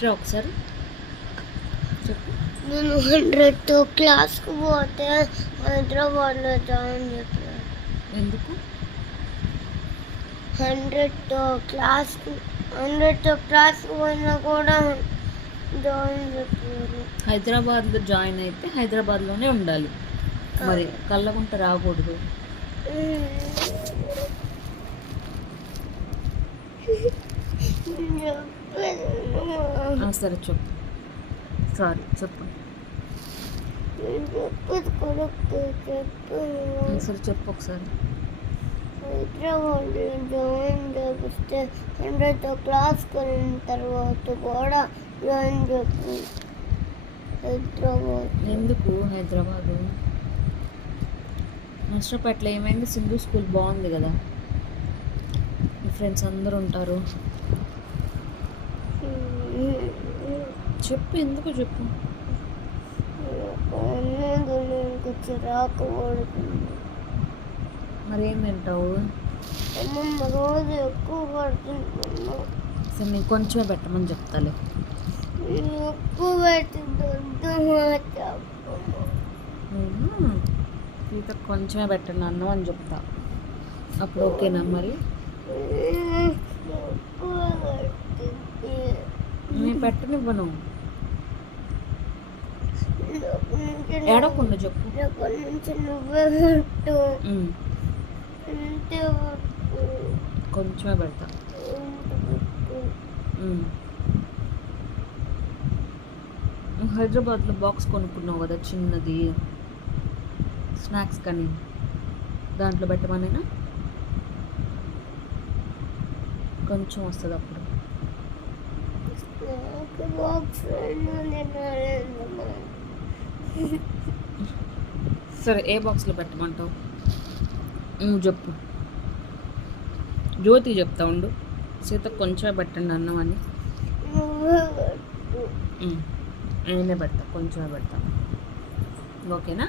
చెప్పరా ఒకసారి చెప్పు. నేను 100th క్లాస్కి పోతే హైదరాబాద్లో జాయిన్ చెప్పారు. ఎందుకు? 100th క్లాస్కి 100th క్లాస్కి పోయినా కూడా జాయిన్ చెప్పారు. హైదరాబాద్లో జాయిన్ అయితే హైదరాబాద్లోనే ఉండాలి, మరి కళ్ళగుంట రాకూడదు. సరే చెప్పు, సారీ చెప్పు. సరే చెప్పు ఒకసారి. హైదరాబాద్ జాయిన్ చేపిస్తే 100th క్లాస్కి వెళ్ళిన తర్వాత కూడా జాయిన్ చెప్పి హైదరాబాద్. ఎందుకు హైదరాబాదు? నష్టపట్ల ఏమైంది? సింధు స్కూల్ బాగుంది కదా, మీ ఫ్రెండ్స్ అందరూ ఉంటారు. చెప్పు, ఎందుకు చెప్పు. చిరాకు పడుతుంది. మరి ఏం తింటావు? అమ్మమ్మ రోజు ఎక్కువ పడుతుంది. సరే నేను కొంచెమే పెట్టమని చెప్తాలే. ఎక్కువ పెట్టద్దు. ఇంకా కొంచెమే పెట్టండి అన్నం అని చెప్తా, అప్పుడు ఓకేనా? మరి నేను పెట్టనివ్వను. ఏడవకుండా చెప్పు. నువ్వే పెట్టు. కొంచెమే పెడతా. హైదరాబాద్లో బాక్స్ కొనుక్కున్నావు కదా చిన్నది, స్నాక్స్ కానీ, దాంట్లో పెట్టమనేనా? కొంచెం వస్తుంది అప్పుడు. సరే ఏ బాక్స్లో పెట్టమంటావు నువ్వు చెప్పు. జ్యోతి చెప్తా ఉండు, సీత కొంచెమే పెట్టండి అన్నం అని. నేనే పెడతా, కొంచెమే పెడతా, ఓకేనా?